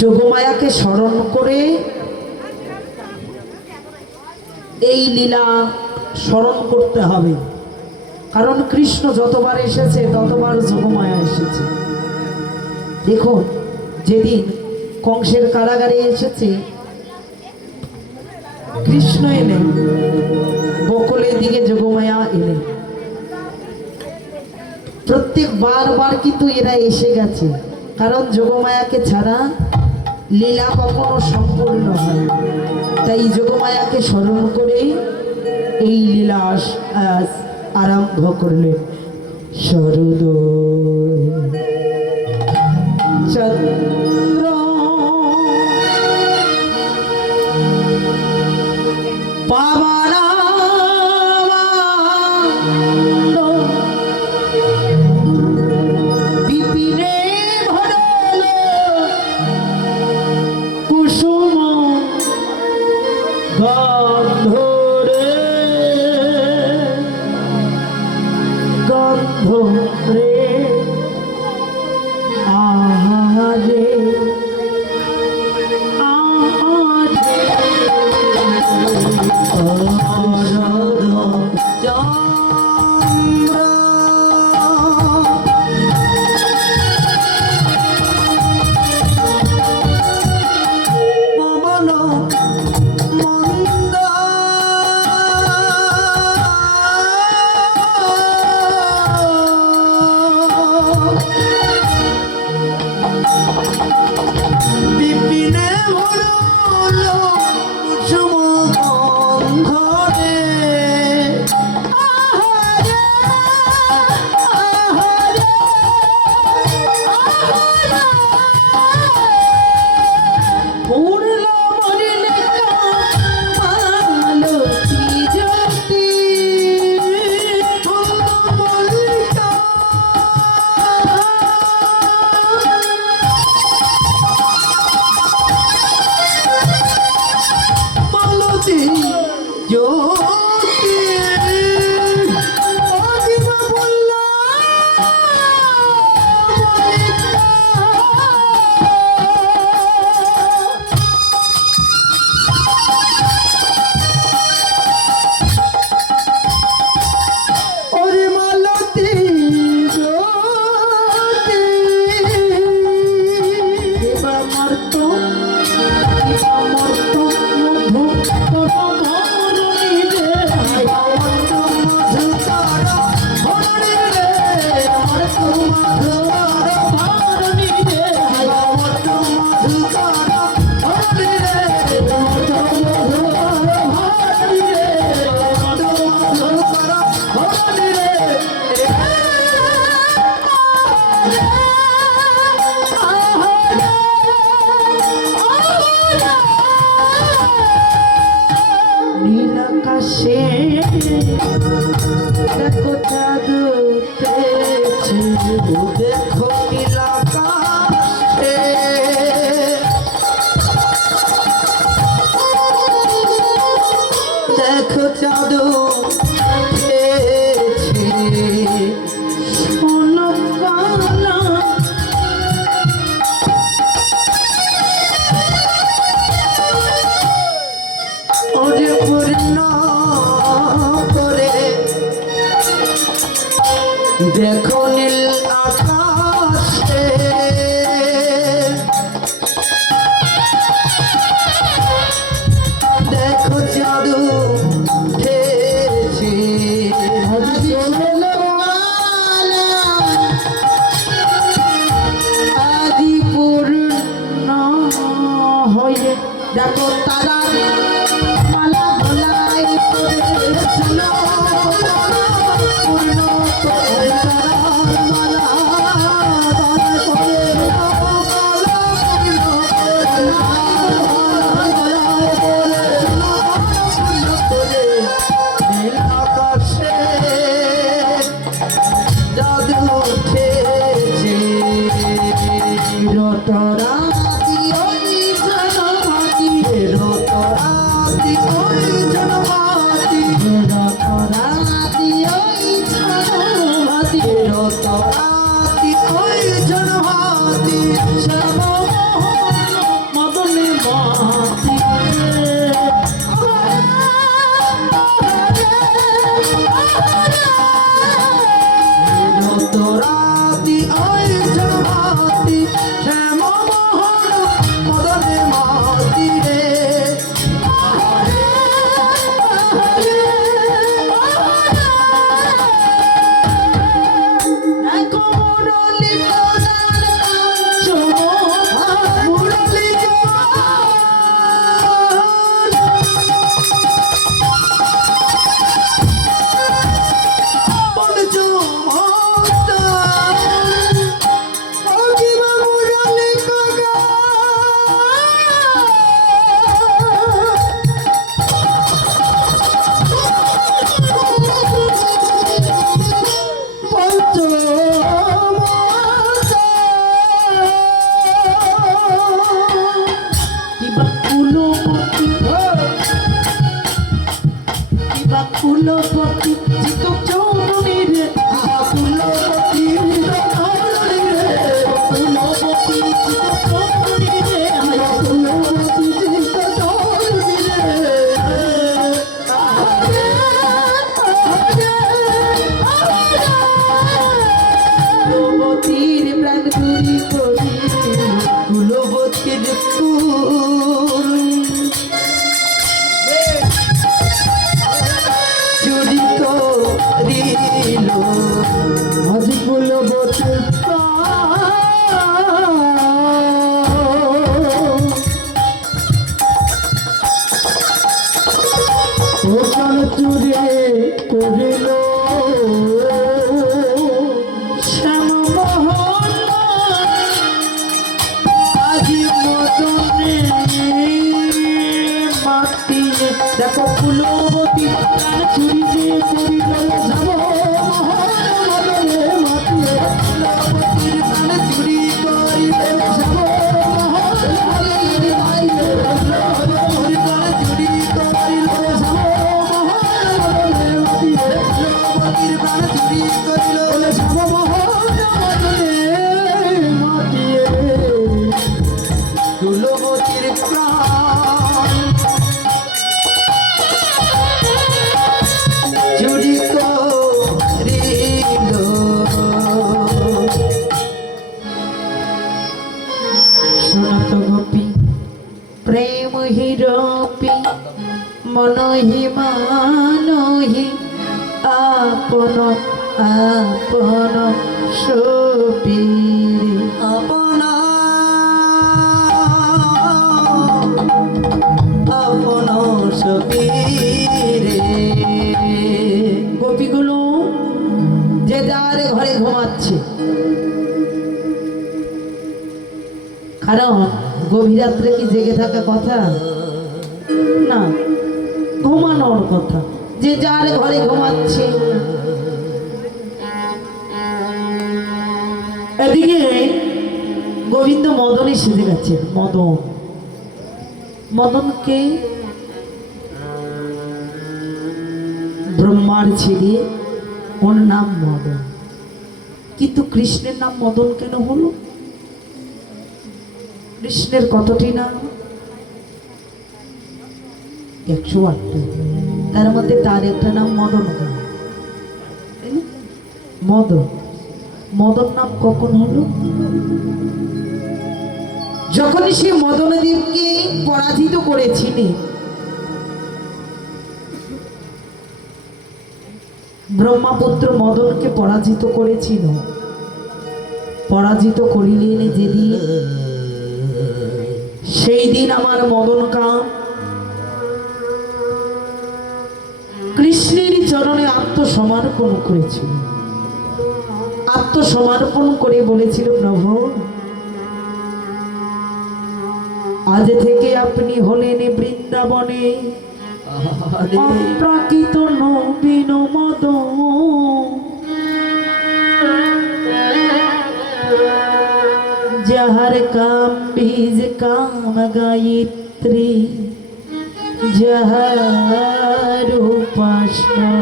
যোগমায়াকে স্মরণ করে এই লীলা স্মরণ করতে হবে, কারণ কৃষ্ণ যতবার এসেছে ততবার যোগমায়া এসেছে। দেখুন, যেদিন কংসের কারাগারে এসেছে কৃষ্ণ এলেন, বকুলের দিকে যোগমায়া এলেন। প্রত্যেক বারবার কিন্তু এরা এসে গেছে, কারণ যোগমায়াকে ছাড়া লীলা কখনো সম্পূর্ণ হয়। তাই যোগমায়াকে স্মরণ করে এই লীলা আরম্ভ করলেন। শরদ চন্দ্র পাবনা বিপিনে ভরল কুসুম গন্ধরে গন্ধরে আহারে আহারে শরদ চন্দ্র পবন মন্দ বিপিনে ভরল কুসুম গন্ধরে আহারে আহারে পূর্ণ মরিলে মালতী জ্যোতি পূর্ণ মল্লিকা মালতী জ্যোতি অদিব বল্লা ওরে মালতী জ্যোতি দেবামর্ত দেবামর্ত মধু মরণী রে দেবামর্ত মধু তার মরণী রে অমর্ত মধু তার মরণী রে দেবামর্ত মধু তার মরণী রে অমর্ত মধু তার মরণী রে অমর্ত মধু তার মরণী রে নীল আকাশে দেখো চাঁদ উঠেছে, দেখো নীল আকাশে দেখো চাঁদ উঠেছে, শোনো কালা ওরে পূর্ণ করে দেখো নীল আকাশে দেখো চাঁদ উঠেছে, আদি পূর্ণ হয়ে দেখো তারা মালা ভোলাই পড়েছিল, পূর্ণ করে তারা মালা ধরায় পড়ে মালা পূর্ণ করে ধরায় পড়েছিল, পূর্ণ করে নীল আকাশে জাদু উঠেছে। রতরাতি ওই জনমাতি, রতরাতি ওই জনমাতি বাকুলপতি চিত চৌরণী রে বাকুলপতি চৌরণী রে বাকুলপতি চিত চৌরণী রে বাকুলপতি চিত চৌরণী রে কুলবতীর প্রাণ চুরি করি কুলবতীর ফুল চুরি করিল আজ কুলবতীর প্রাণ চুরি করিল শ্যামমোহন আজি মদনে মাতি দেখো কুলবতী প্রাণ চুরি যে করিল কুলবতীর প্রাণ চুরি করিল শোনাত গোপী প্রেম হিরপি মনহি মানহি আপন আপন সপীরে আপনা আপন সপীরে গোপীগুলো যে যার ঘরে ঘুমাচ্ছে, কারণ গভীর রাত্রে কি জেগে থাকা কথা না, ঘুমানোর কথা। যে যার ঘরে ঘুমাচ্ছে। এদিকে গোবিন্দ মদনে সেজে গেছে। মদন, মদনকে ব্রহ্মার ছেলে, ওর নাম মদন, কিন্তু কৃষ্ণের নাম মদন কেন হলো? কৃষ্ণের কতটি নাম? 108টা। তার মধ্যে তার একটা নাম মদন। মদন, মদন নাম কখন হলো? যখন সে মদনদেবকে পরাজিত করেছিলেন, ব্রহ্মাপুত্র মদনকে পরাজিত করেছিল। পরাজিত করিলেন যেদিন, সেই দিন আমার মদন কাম কৃষ্ণের চরণে আত্মসমর্পণ করেছিল। আত্মসমর্পণ করে বলেছিল, প্রভু আজ থেকে আপনি হলেন বৃন্দাবনে অপ্রাকৃত নবীন মদন। যাহার কাম বীজ কাম গায়ত্রী, যাহার উপাসনা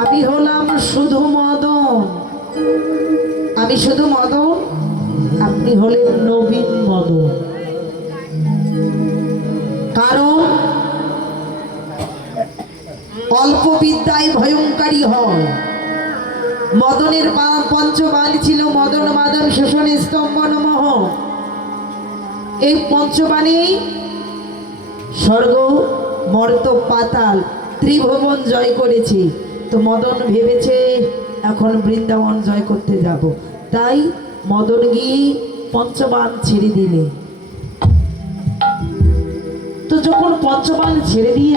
আমি হলাম শুধু মদন, আমি শুধু মদন, আপনি হলেন নবীন মদন। কারণ অল্প বিদ্যায় ভয়ঙ্করী হয়। মদনের পঞ্চবাণ ছিল মদন মাদন শোষণ স্তম্ভ নমঃ। এই পঞ্চবাণী স্বর্গ মর্ত পাতাল ত্রিভুবন জয় করেছে। তো মদন ভেবেছে এখন বৃন্দাবন জয় করতে যাব, তাই মদন গিয়ে পঞ্চবাণ ছেড়ে দিলে। তো যখন পঞ্চবাণ ছেড়ে দিয়ে